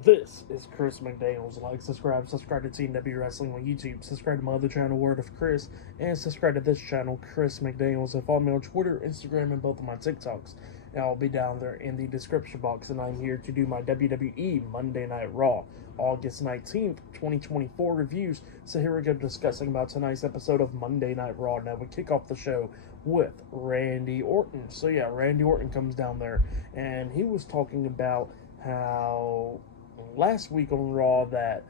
This is Chris McDaniels. Like, subscribe to TNW Wrestling on YouTube, subscribe to my other channel, Word of Chris, and subscribe to this channel, Chris McDaniels, and follow me on Twitter, Instagram, and both of my TikToks. And I'll be down there in the description box, and I'm here to do my WWE Monday Night Raw, August 19th, 2024 reviews. So here we go discussing about tonight's episode of Monday Night Raw. Now we kick off the show with Randy Orton. So yeah, Randy Orton comes down there, and he was talking about how last week on Raw that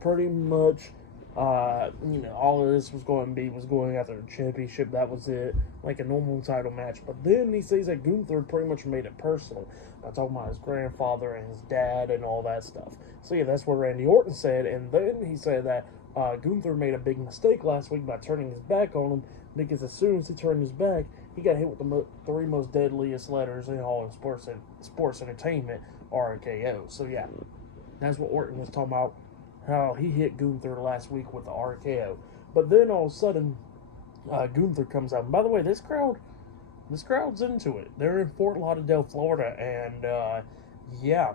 pretty much, all of this was going after the championship. That was it, like a normal title match. But then he says that Gunther pretty much made it personal by talking about his grandfather and his dad and all that stuff. So yeah, that's what Randy Orton said. And then he said that Gunther made a big mistake last week by turning his back on him, because as soon as he turned his back, he got hit with the three most deadliest letters in all of sports entertainment, RKO. So yeah, that's what Orton was talking about, how he hit Gunther last week with the RKO. But then all of a sudden, Gunther comes out. And by the way, this crowd's into it. They're in Fort Lauderdale, Florida, and yeah,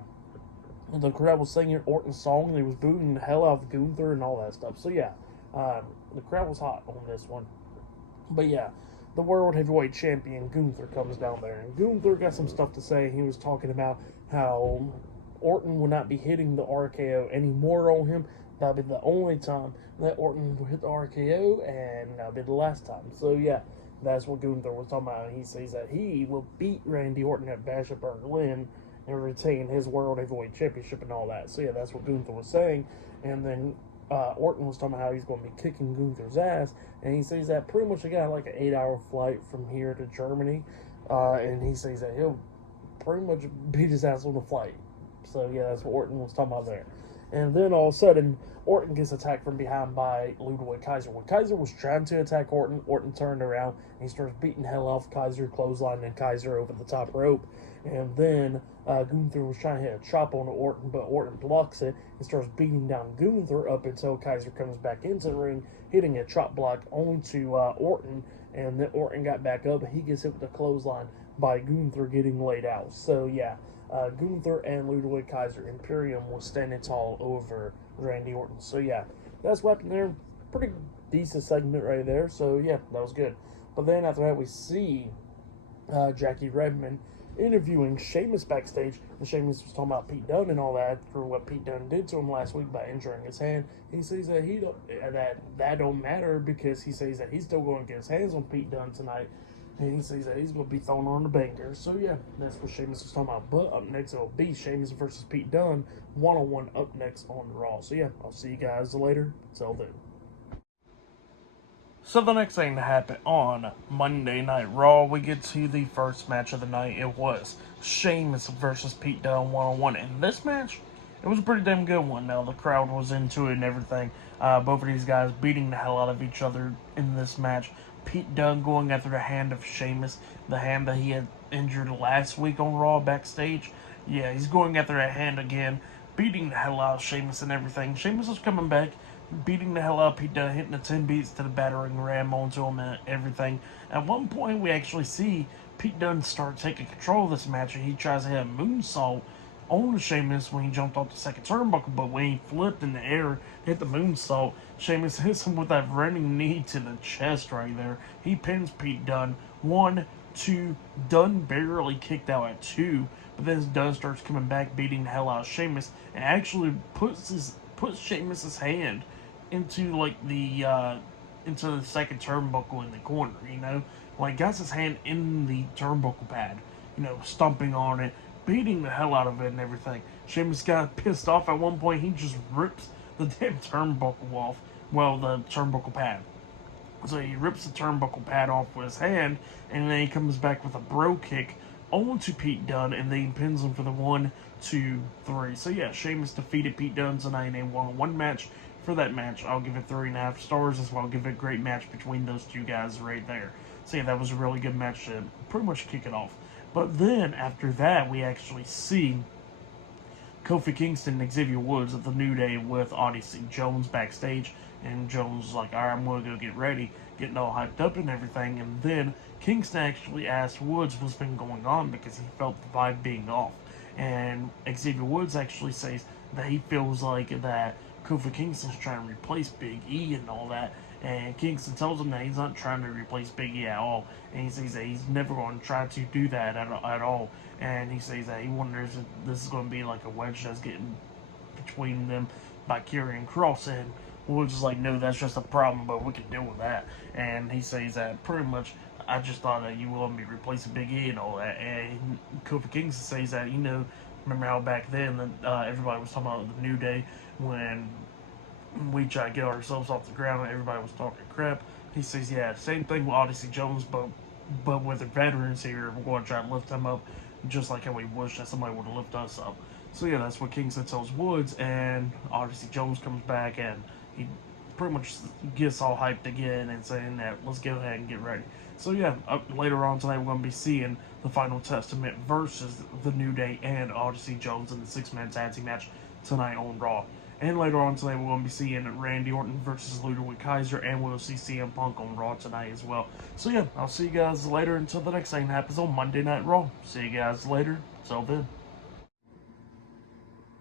the crowd was singing Orton's song, and they was booing the hell out of Gunther and all that stuff. So yeah, the crowd was hot on this one. But yeah, the World Heavyweight Champion Gunther comes down there, and Gunther got some stuff to say. He was talking about how Orton will not be hitting the RKO anymore on him. That'll be the only time that Orton will hit the RKO, and that'll be the last time. So yeah, that's what Gunther was talking about. And he says that he will beat Randy Orton at Bash at Berlin and retain his World Heavyweight Championship and all that. So yeah, that's what Gunther was saying. And then Orton was talking about how he's going to be kicking Gunther's ass, and he says that pretty much he got like an 8-hour flight from here to Germany, and he says that he'll pretty much beat his ass on the flight. So yeah, that's what Orton was talking about there. And then all of a sudden, Orton gets attacked from behind by Ludwig Kaiser. When Kaiser was trying to attack Orton, Orton turned around and he starts beating hell off Kaiser, clotheslining Kaiser over the top rope. And then Gunther was trying to hit a chop on Orton, but Orton blocks it and starts beating down Gunther up until Kaiser comes back into the ring, hitting a chop block onto Orton. And then Orton got back up, and he gets hit with a clothesline by Gunther getting laid out. So yeah, Gunther and Ludwig Kaiser Imperium was standing tall over Randy Orton. So yeah, that's what happened there. Pretty decent segment right there. So yeah, that was good. But then after that, we see Jackie Redmond interviewing Sheamus backstage, and Sheamus was talking about Pete Dunne and all that for what Pete Dunne did to him last week by injuring his hand. He says that that don't matter, because he says that he's still going to get his hands on Pete Dunne tonight. And he says that he's going to be thrown on the banker. So yeah, that's what Sheamus was talking about. But up next, it'll be Sheamus versus Pete Dunne, one-on-one up next on Raw. So yeah, I'll see you guys later. Till then. So the next thing to happen on Monday Night Raw, we get to the first match of the night. It was Sheamus versus Pete Dunne one-on-one. And this match, it was a pretty damn good one. Now, the crowd was into it and everything. Both of these guys beating the hell out of each other in this match. Pete Dunne going after the hand of Sheamus, the hand that he had injured last week on Raw backstage. Yeah, he's going after that hand again, beating the hell out of Sheamus and everything. Sheamus is coming back, beating the hell out of Pete Dunne, hitting the 10 beats to the battering ram onto him and everything. At one point, we actually see Pete Dunne start taking control of this match, and he tries to hit a moonsault on Sheamus when he jumped off the second turnbuckle, but when he flipped in the air, hit the moonsault, Sheamus hits him with that running knee to the chest right there. He pins Pete Dunne. 1, 2, Dunne barely kicked out at 2, but then Dunne starts coming back, beating the hell out of Sheamus, and actually puts Sheamus's hand into into the second turnbuckle in the corner, like got his hand in the turnbuckle pad, stomping on it, beating the hell out of it and everything. Sheamus got pissed off at one point. He just rips the damn turnbuckle off. Well, the turnbuckle pad. So he rips the turnbuckle pad off with his hand, and then he comes back with a bro kick onto Pete Dunne, and then he pins him for the 1, 2, 3. So yeah, Sheamus defeated Pete Dunne tonight in a one-on-one match. For that match, I'll give it 3.5 stars as well. I'll give it a great match between those two guys right there. So yeah, that was a really good match to pretty much kick it off. But then after that, we actually see Kofi Kingston and Xavier Woods of the New Day with Odyssey Jones backstage, and Jones was like, alright, I'm going to go get ready, getting all hyped up and everything. And then Kingston actually asked Woods what's been going on, because he felt the vibe being off. And Xavier Woods actually says that he feels like that Kofi Kingston's trying to replace Big E and all that. And Kingston tells him that he's not trying to replace Big E at all. And he says that he's never going to try to do that at all. And he says that he wonders if this is going to be like a wedge that's getting between them by Karrion Kross. And Woods is like, no, that's just a problem, but we can deal with that. And he says that pretty much, I just thought that you were going to be replacing Big E and all that. And Kofi Kingston says that, remember how back then everybody was talking about the New Day when we try to get ourselves off the ground and everybody was talking crap. He says, yeah, same thing with Odyssey Jones, but with the veterans here, we're going to try to lift them up just like how we wish that somebody would have lifted us up. So yeah, that's what Kingston tells Woods, and Odyssey Jones comes back and he pretty much gets all hyped again and saying that let's go ahead and get ready. So yeah, later on tonight we're going to be seeing the Final Testament versus the New Day and Odyssey Jones in the six-man tag team match tonight on Raw. And later on tonight we're going to be seeing Randy Orton versus Ludwig Kaiser, and we'll see CM Punk on Raw tonight as well. So yeah, I'll see you guys later until the next thing happens on Monday Night Raw. See you guys later. Till then.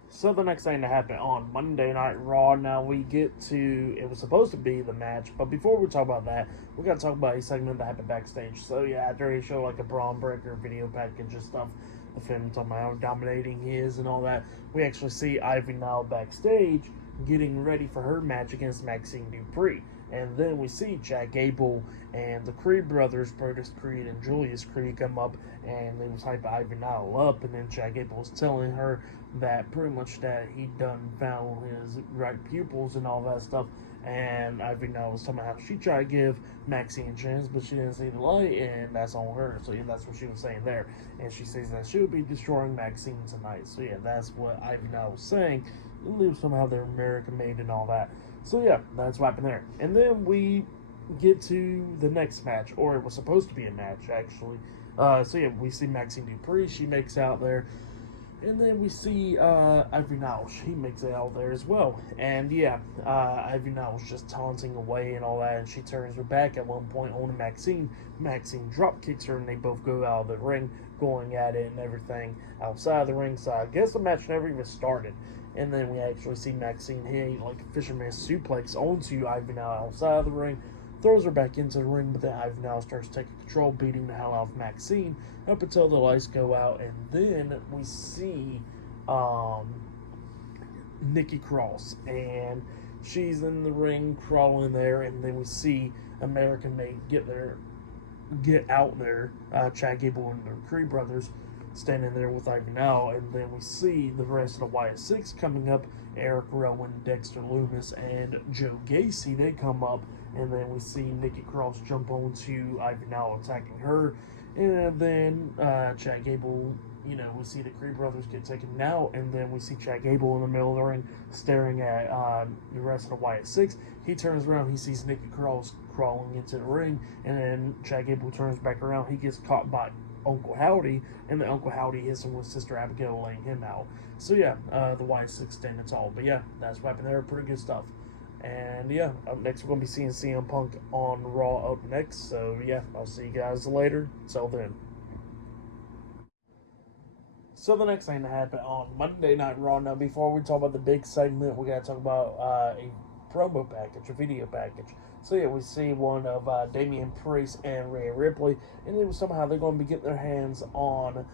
So the next thing to happen on Monday Night Raw, now we get to, it was supposed to be the match, but before we talk about that, we got to talk about a segment that happened backstage. So yeah, after they show like a Braun Breaker video package and stuff, the film talking about how dominating he is and all that, we actually see Ivy now backstage getting ready for her match against Maxine Dupree. And then we see Jack Gable and the Creed brothers, Brutus Creed and Julius Creed, come up and they was hype Ivy Nile up. And then Jack Gable was telling her that pretty much that he done found his right pupils and all that stuff. And Ivy Nile was talking about how she tried to give Maxine a chance, but she didn't see the light, and that's on her. So yeah, that's what she was saying there. And she says that she would be destroying Maxine tonight. So yeah, that's what Ivy Nile was saying. Somehow they're American made and all that. So yeah, that's what happened there. And then we get to the next match, or it was supposed to be a match actually. So yeah, we see Maxine Dupree. She makes out there. And then we see Ivy Nile. She makes it out there as well. And yeah, Ivy Nile's just taunting away and all that. And she turns her back at one point on Maxine. Maxine drop kicks her and they both go out of the ring, going at it and everything outside the ring. So I guess the match never even started. And then we actually see Maxine hit like a fisherman's suplex onto Ivy Nile outside of the ring, throws her back into the ring, but then Ivy Nile starts taking control, beating the hell out of Maxine up until the lights go out. And then we see Nikki Cross, and she's in the ring crawling there, and then we see American Made get out there, Chad Gable and the Creed brothers standing there with Ivy Nile, and then we see the rest of the Wyatt Six coming up, Eric Rowan, Dexter Lumis, and Joe Gacy. They come up, and then we see Nikki Cross jump onto Ivy Nile, attacking her, and then Chad Gable, we see the Creed brothers get taken out, and then we see Chad Gable in the middle of the ring staring at the rest of the Wyatt Six. He turns around, he sees Nikki Cross crawling into the ring, and then Chad Gable turns back around. He gets caught by Uncle Howdy, and then Uncle Howdy hits him with Sister Abigail, laying him out. So yeah, the Wyatt Six standing tall. But yeah, that's what happened there. Pretty good stuff. And yeah, up next we're going to be seeing CM Punk on Raw up next. So yeah, I'll see you guys later. Till then. So the next thing that happened on Monday Night Raw. Now, before we talk about the big segment, we got to talk about a promo package, a video package. So yeah, we see one of Damian Priest and Rhea Ripley, and then somehow they're going to be getting their hands on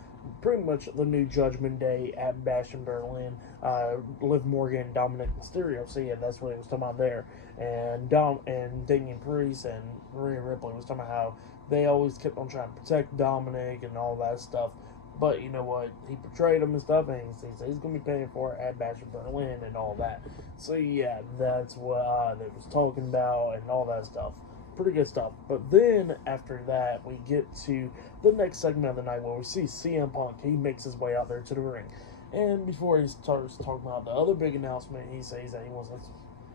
pretty much the new Judgment Day at Bash in Berlin. Liv Morgan, Dominic Mysterio. So yeah, that's what it was talking about there. And Damian Priest and Rhea Ripley was talking about how they always kept on trying to protect Dominic and all that stuff. But you know what? He betrayed him and stuff, and he says he's going to be paying for it at Bash in Berlin and all that. So yeah, that's what they was talking about and all that stuff. Pretty good stuff. But then after that, we get to the next segment of the night where we see CM Punk. He makes his way out there to the ring. And before he starts talking about the other big announcement, he says that he wants to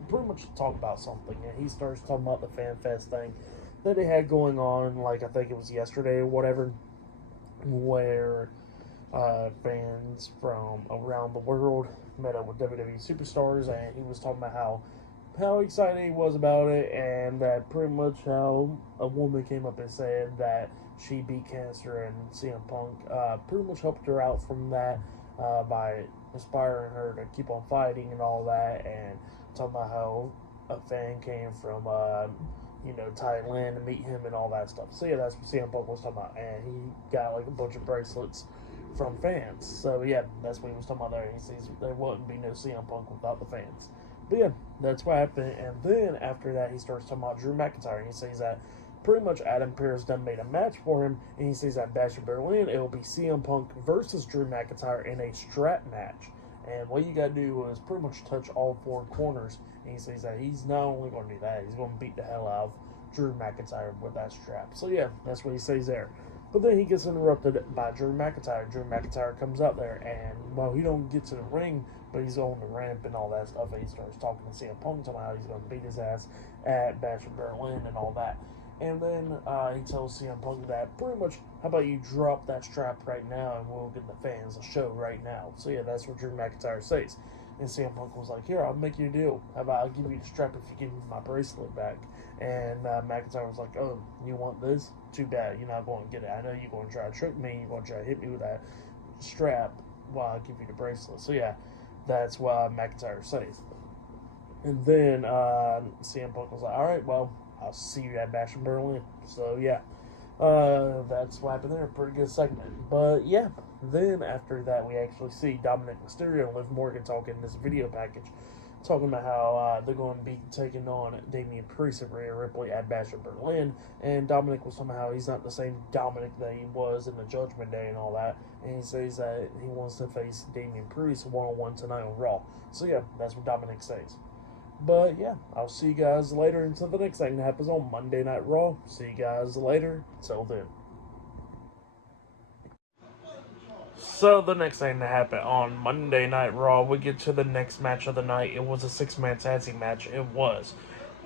pretty much talk about something. And he starts talking about the Fan Fest thing that they had going on, like I think it was yesterday or whatever, where fans from around the world met up with WWE superstars, and he was talking about how excited he was about it, and that pretty much how a woman came up and said that she beat cancer, and CM Punk pretty much helped her out from that by inspiring her to keep on fighting and all that, and talking about how a fan came from Thailand to meet him and all that stuff. So yeah, that's what CM Punk was talking about, and he got like a bunch of bracelets from fans. So yeah, that's what he was talking about there. He says there wouldn't be no CM Punk without the fans. But yeah, that's what happened. And then after that, he starts talking about Drew McIntyre, and he says that pretty much Adam Pearce done made a match for him, and he says that Bash in Berlin, it will be CM Punk versus Drew McIntyre in a strap match. And what you got to do is pretty much touch all four corners. And he says that he's not only going to do that, he's going to beat the hell out of Drew McIntyre with that strap. So yeah, that's what he says there. But then he gets interrupted by Drew McIntyre. Drew McIntyre comes out there, and well, he don't get to the ring, but he's on the ramp and all that stuff. And he starts talking to CM Punk about how he's going to beat his ass at Bash in Berlin and all that. And then he tells CM Punk that pretty much, how about you drop that strap right now and we'll give the fans a show right now. So yeah, that's what Drew McIntyre says. And CM Punk was like, here, I'll make you a deal. How about I'll give you the strap if you give me my bracelet back. And McIntyre was like, oh, you want this? Too bad, you're not going to get it. I know you're going to try to trick me. You're going to try to hit me with that strap while I give you the bracelet. So yeah, that's what McIntyre says. And then CM Punk was like, all right, well, I'll see you at Bash in Berlin. So yeah, that's what happened there. Pretty good segment. But yeah, then after that, we actually see Dominic Mysterio and Liv Morgan talking in this video package, talking about how they're going to be taking on Damian Priest and Rhea Ripley at Bash in Berlin. And Dominic was somehow he's not the same Dominic that he was in the Judgment Day and all that. And he says that he wants to face Damian Priest one-on-one tonight on Raw. So yeah, that's what Dominic says. But yeah, I'll see you guys later until the next thing that happens on Monday Night Raw. See you guys later. Till then. So the next thing that happened on Monday Night Raw, we get to the next match of the night. It was a 6-man tag team match. It was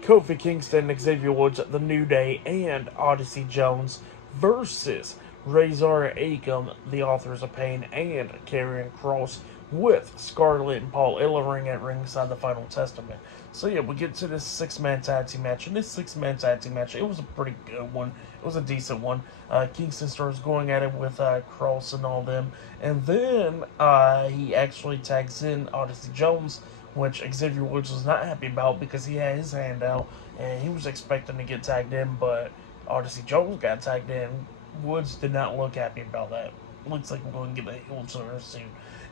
Kofi Kingston, Xavier Woods, The New Day, and Odyssey Jones versus Razor Akam, the Authors of Pain, and Karrion Kross with Scarlett and Paul Ellering at ringside, the Final Testament. So yeah, we get to this 6-man tag team match. And this 6-man tag team match, it was a pretty good one. It was a decent one. Kingston starts going at it with Kross and all them. And then he actually tags in Odyssey Jones, which Xavier Woods was not happy about because he had his hand out and he was expecting to get tagged in, but Odyssey Jones got tagged in. Woods did not look happy about that. Looks like we're going to get a heel turn soon.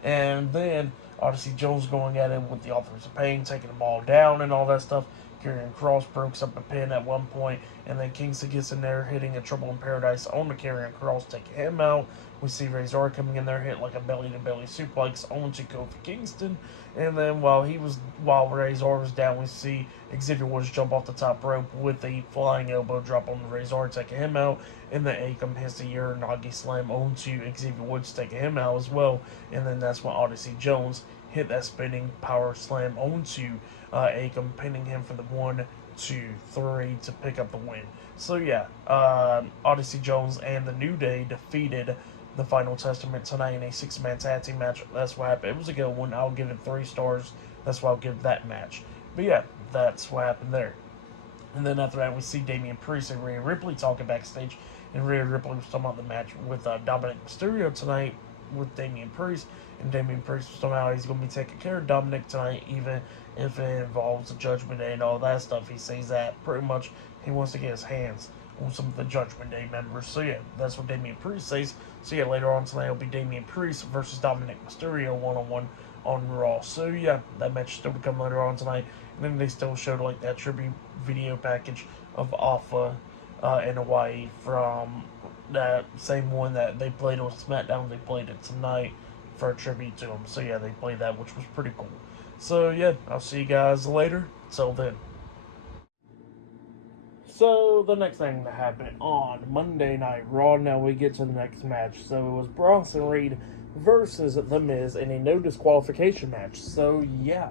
And then Odyssey Jones going at him with the Authors of Pain, taking them all down and all that stuff. Karrion Kross breaks up a pin at one point, and then Kingston gets in there, hitting a Trouble in Paradise on the Karrion Kross, taking him out. We see Razor coming in there, hit like a belly-to-belly suplex onto Kofi Kingston. And then while Razor was down, we see Xavier Woods jump off the top rope with a flying elbow drop on the Razor, taking him out. And then Akam hits the Uranagi Slam onto Xavier Woods, taking him out as well. And then that's when Odyssey Jones hit that spinning power slam onto Akam, pinning him for the 1, 2, 3 to pick up the win. So yeah, Odyssey Jones and the New Day defeated the Final Testament tonight in a 6-man tag team match. That's what happened. It was a good one. I'll give it 3 stars. That's why I'll give that match. But yeah, that's what happened there. And then after that, we see Damian Priest and Rhea Ripley talking backstage. And Rhea Ripley was talking about the match with Dominic Mysterio tonight with Damian Priest. And Damian Priest was talking about he's going to be taking care of Dominic tonight, even if it involves the Judgment Day and all that stuff. He says that pretty much he wants to get his hands on some of the Judgment Day members. So yeah, that's what Damian Priest says. So yeah, later on tonight, it'll be Damian Priest versus Dominic Mysterio one-on-one on Raw. So yeah, that match still to come later on tonight. And then they still showed like that tribute video package of Alpha in Hawaii from that same one that they played on SmackDown. They played it tonight for a tribute to him. So yeah, they played that, which was pretty cool. So yeah, I'll see you guys later. Till then. So the next thing that happened on Monday Night Raw, now we get to the next match. So it was Bronson Reed versus The Miz in a no disqualification match. So yeah,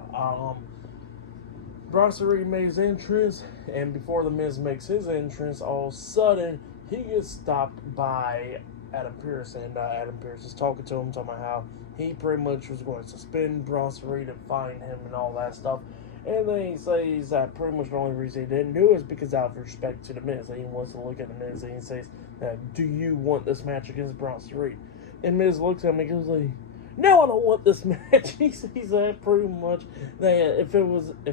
Bronson Reed made his entrance, and before The Miz makes his entrance, all of a sudden he gets stopped by Adam Pearce, and Adam Pearce is talking to him, talking about how he pretty much was going to suspend Bronson Reed and fine him and all that stuff. And then he says that pretty much the only reason he didn't do it is because out of respect to The Miz. And he wants to look at The Miz and he says, do you want this match against Bronson Reed? And Miz looks at him and goes like, no, I don't want this match. He says that pretty much that if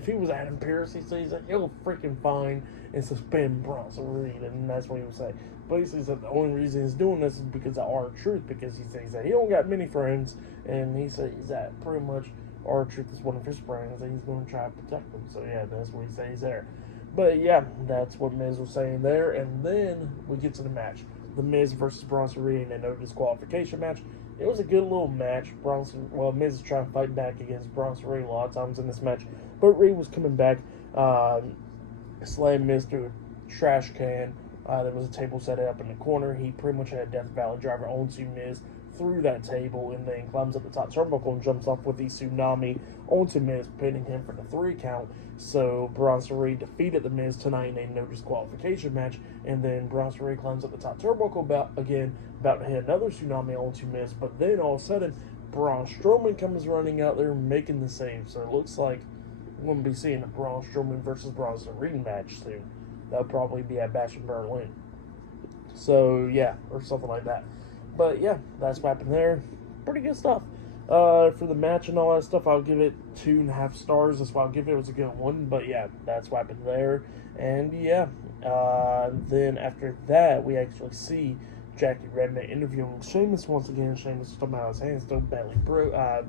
he was Adam Pearce, he says that he'll freaking find and suspend Bronson Reed, and that's what he was saying. But he says that the only reason he's doing this is because of R-Truth, because he says that he don't got many friends, and he says that pretty much R-Truth is one of his friends, and he's going to try to protect them. So yeah, that's what he says there. But yeah, that's what Miz was saying there, and then we get to the match. The Miz versus Bronson Reed in a no disqualification match. It was a good little match. Miz is trying to fight back against Bronson Reed a lot of times in this match, but Reed was coming back, slammed Miz through a trash can. There was a table set up in the corner. He pretty much had a Death Valley driver onto Miz through that table, and then climbs up the top turnbuckle and jumps off with the tsunami onto Miz, pinning him for the 3 count. So Bronson Reed defeated the Miz tonight in a no disqualification match, and then Bronson Reed climbs up the top turnbuckle about to hit another tsunami onto Miz, but then all of a sudden Braun Strowman comes running out there making the save. So it looks like we're going to be seeing a Braun Strowman versus Bronson Reed match soon. That'll probably be at Bash in Berlin. So yeah, or something like that. But yeah, that's what happened there. Pretty good stuff. For the match and all that stuff, I'll give it 2.5 stars. That's why I'll give it. It was a good one. But yeah, that's what happened there. And yeah, then after that, we actually see Jackie Redman interviewing Sheamus once again. Sheamus is talking about his hands still badly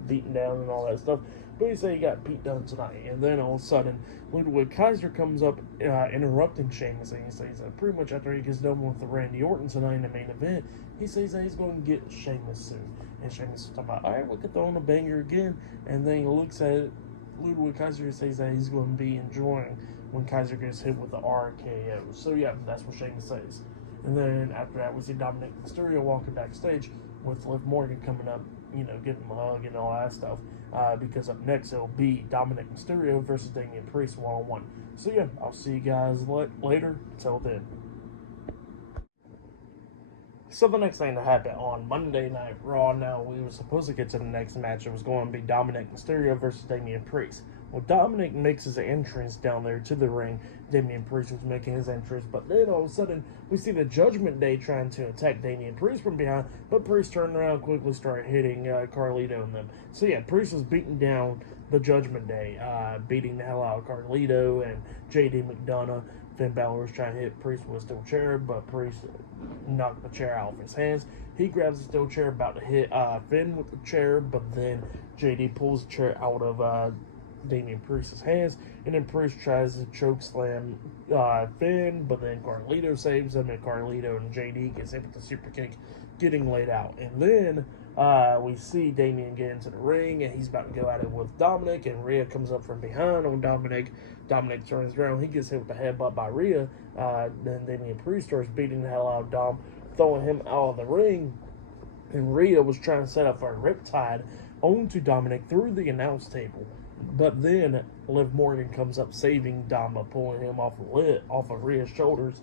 beaten down and all that stuff. But he said he got beat down tonight. And then all of a sudden, Ludwig Kaiser comes up interrupting Sheamus. And he says that pretty much after he gets done with the Randy Orton tonight in the main event, he says that he's going to get Sheamus soon. And Sheamus is talking about, all right, we could throw in a banger again. And then he looks at Ludwig Kaiser and says that he's going to be enjoying when Kaiser gets hit with the RKO. So yeah, that's what Sheamus says. And then after that, we see Dominic Mysterio walking backstage with Liv Morgan coming up, giving him a hug and all that stuff. Because up next, it'll be Dominic Mysterio versus Damian Priest one-on-one. So yeah, I'll see you guys later. Until then. So the next thing that happened on Monday Night Raw, now we were supposed to get to the next match. It was going to be Dominic Mysterio versus Damian Priest. Well, Dominic makes his entrance down there to the ring. Damian Priest was making his entrance, but then all of a sudden, we see the Judgment Day trying to attack Damian Priest from behind, but Priest turned around and quickly started hitting Carlito and them. So yeah, Priest was beating down the Judgment Day, beating the hell out of Carlito and JD McDonough. Finn Balor was trying to hit Priest with a steel chair, but Priest knocked the chair out of his hands. He grabs the steel chair, about to hit Finn with the chair, but then JD pulls the chair out of Damian Priest's hands, and then Priest tries to choke slam Finn, but then Carlito saves him, and Carlito and JD gets hit with the super kick, getting laid out. And then we see Damian get into the ring, and he's about to go at it with Dominic, and Rhea comes up from behind on Dominic. Dominic turns around, he gets hit with a headbutt by Rhea. Then Damian Priest starts beating the hell out of Dom, throwing him out of the ring, and Rhea was trying to set up a riptide onto Dominic through the announce table. But then Liv Morgan comes up saving Dama, pulling him off of Rhea's shoulders.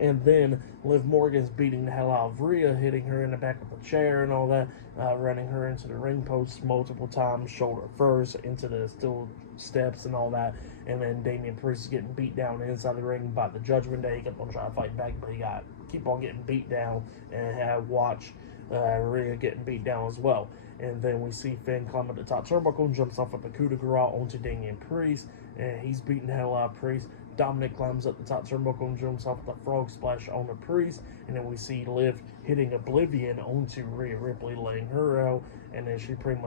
And then Liv Morgan's beating the hell out of Rhea, hitting her in the back of the chair and all that, running her into the ring post multiple times, shoulder first, into the steel steps and all that. And then Damian Priest is getting beat down inside the ring by the Judgment Day. He kept on trying to fight back, but he keep on getting beat down, and watch Rhea getting beat down as well. And then we see Finn climb up the top turnbuckle and jumps off of the coup de grace onto Damian Priest, and he's beating the hell out of Priest. Dominic climbs up the top turnbuckle and jumps off the frog splash on the Priest, and then we see Liv hitting Oblivion onto Rhea Ripley, laying her out, and then they pretty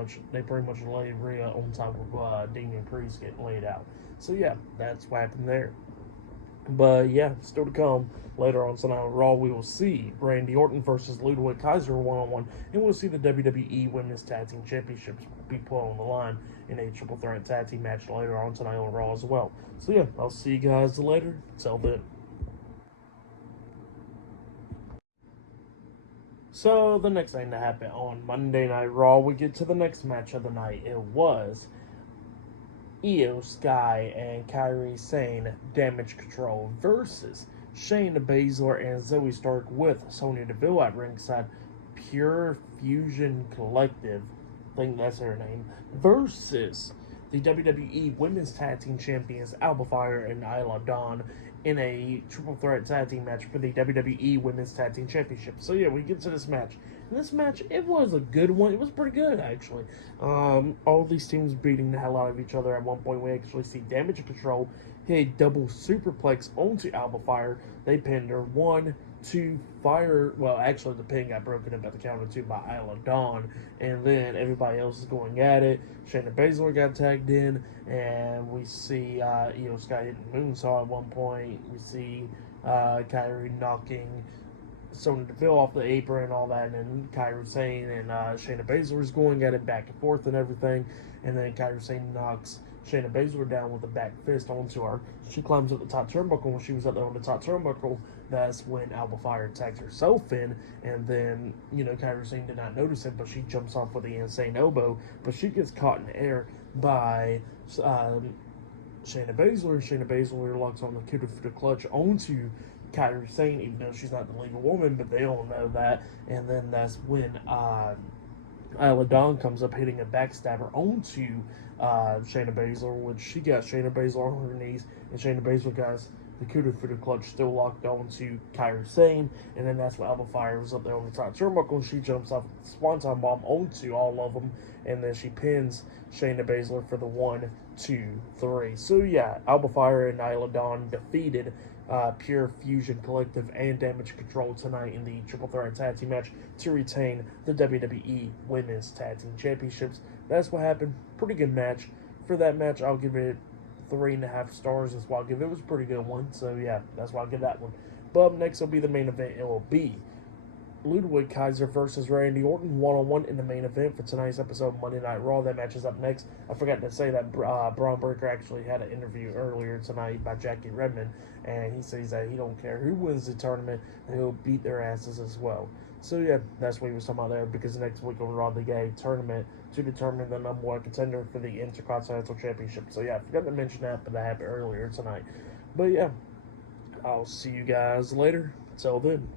much lay Rhea on top of Damian Priest getting laid out. So yeah, that's what happened there. But yeah, still to come later on tonight on Raw, we will see Randy Orton versus Ludwig Kaiser one-on-one, and we'll see the WWE Women's Tag Team Championships be put on the line in a triple threat tag team match later on tonight on Raw as well. So yeah, I'll see you guys later. Till then. So the next thing that happened on Monday Night Raw, we get to the next match of the night. It was Io Sky and Kairi Sane Damage Control versus Shayna Baszler and Zoe Stark with Sonya Deville at ringside. Pure Fusion Collective, I think that's her name, versus the WWE Women's Tag Team Champions Alba Fire and Isla Dawn in a triple threat tag team match for the WWE Women's Tag Team Championship. So yeah, we get to this match. And this match, it was a good one. It was pretty good, actually. All these teams beating the hell out of each other. At one point, we actually see Damage Control hit a double superplex onto Alba Fire. They pinned her. 1, 2, Fire. Well, actually, the pin got broken up at the count of 2 by Isla Dawn. And then everybody else is going at it. Shayna Baszler got tagged in. And we see Io Sky hitting Moonsault at one point. We see Kyrie knocking Sonya Deville off the apron and all that, and then Kairi Sane and Shayna Baszler is going at it back and forth and everything, and then Kairi Sane knocks Shayna Baszler down with a back fist onto her. She climbs up the top turnbuckle. When she was up there on the top turnbuckle, that's when Alba Fire attacks herself in, and then, Kairi Sane did not notice it, but she jumps off with the insane elbow, but she gets caught in the air by Shayna Baszler. Shayna Baszler locks on the Kuda for the clutch onto Kairi Sane, even though she's not the legal woman, but they all know that. And then that's when Isla Dawn comes up hitting a backstabber onto Shayna Baszler, which she got Shayna Baszler on her knees, and Shayna Baszler got the Kuda for the clutch still locked onto Kairi Sane, and then that's when Alba Fire was up there on the top turnbuckle, and she jumps off the Swanton Bomb onto all of them, and then she pins Shayna Baszler for the 1, 2, 3. So yeah, Alba Fire and Isla Dawn defeated Pure Fusion Collective and Damage Control tonight in the Triple Threat Tag Team match to retain the WWE Women's Tag Team Championships. That's what happened. Pretty good match. For that match, I'll give it 3.5 stars. That's why I'll give it. It was a pretty good one. So yeah, that's why I'll give that one. But up next will be the main event. It will be Ludwig Kaiser versus Randy Orton 1-on-1 in the main event for tonight's episode of Monday Night Raw. That match is up next. I forgot to say that Braun Breaker actually had an interview earlier tonight by Jackie Redmond, and he says that he don't care who wins the tournament, and he'll beat their asses as well. So yeah, that's what he was talking about there, because next week on Raw they got a tournament to determine the number one contender for the Intercontinental Championship. So yeah, I forgot to mention that, but that happened earlier tonight. But yeah, I'll see you guys later. Till then.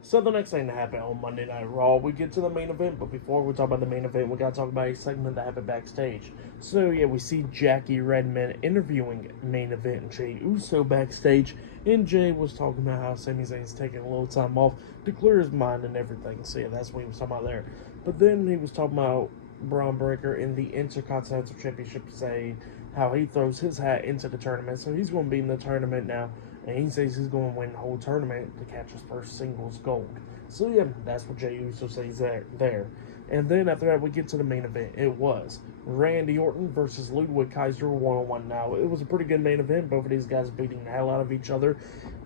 So the next thing that happened on Monday Night Raw, we get to the main event, but before we talk about the main event, we gotta talk about a segment that happened backstage. So yeah, we see Jackie Redmond interviewing main event Jey Uso backstage, and Jay was talking about how Sami Zayn's taking a little time off to clear his mind and everything. So yeah, that's what he was talking about there. But then he was talking about Braun Breaker in the Intercontinental Championship, saying how he throws his hat into the tournament, so he's going to be in the tournament now. And he says he's going to win the whole tournament to catch his first singles gold. So yeah, that's what Jey Uso says there. And then after that, we get to the main event. It was Randy Orton versus Ludwig Kaiser 1-on-1. Now, it was a pretty good main event. Both of these guys beating the hell out of each other.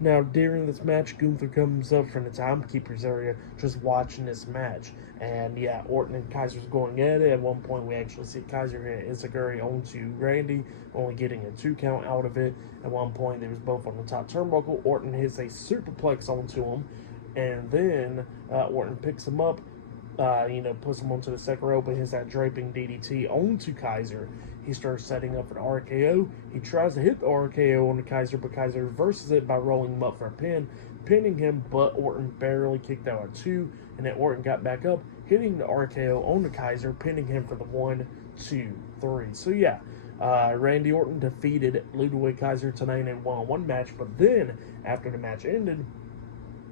Now, during this match, Gunther comes up from the timekeeper's area just watching this match. And yeah, Orton and Kaiser's going at it. At one point, we actually see Kaiser hit Enziguri onto Randy, only getting a 2 count out of it. At one point, they was both on the top turnbuckle. Orton hits a superplex onto him. And then Orton picks him up. Puts him onto the second rope and hits that draping DDT onto Kaiser. He starts setting up an RKO. He tries to hit the RKO on the Kaiser, but Kaiser reverses it by rolling him up for a pin, pinning him, but Orton barely kicked out at 2, and then Orton got back up, hitting the RKO on the Kaiser, pinning him for the 1, 2, 3. So yeah, Randy Orton defeated Ludwig Kaiser tonight in a 1-on-1 match, but then, after the match ended,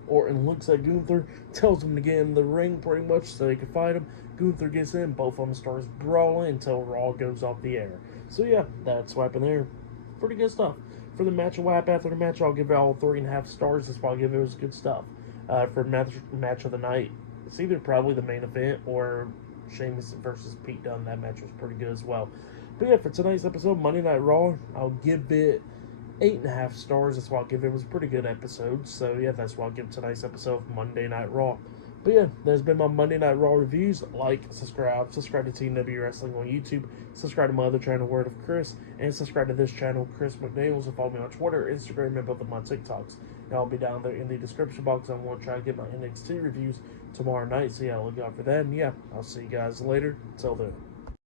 Orton looks at Gunther, tells him to get in the ring pretty much so they can fight him. Gunther gets in, both of them starts brawling until Raw goes off the air. So yeah, that's what happened there. Pretty good stuff. For the match and what happened after the match, I'll give it all 3.5 stars. That's why I'll give it was good stuff. For match of the night, it's either probably the main event or Sheamus versus Pete Dunne. That match was pretty good as well. But yeah, for tonight's episode, Monday Night Raw, I'll give it 8.5 stars. That's why I'll give it. It was a pretty good episode. So yeah, that's why I'll give tonight's episode of Monday Night Raw. But yeah, there's been my Monday Night Raw reviews. Like, subscribe to TNW Wrestling on YouTube. Subscribe to my other channel, Word of Chris. And subscribe to this channel, Chris McDaniels. And follow me on Twitter, Instagram, and both of my TikToks. And I'll be down there in the description box. I'm going to try to get my NXT reviews tomorrow night. So yeah, look out for that. And yeah, I'll see you guys later. Till then.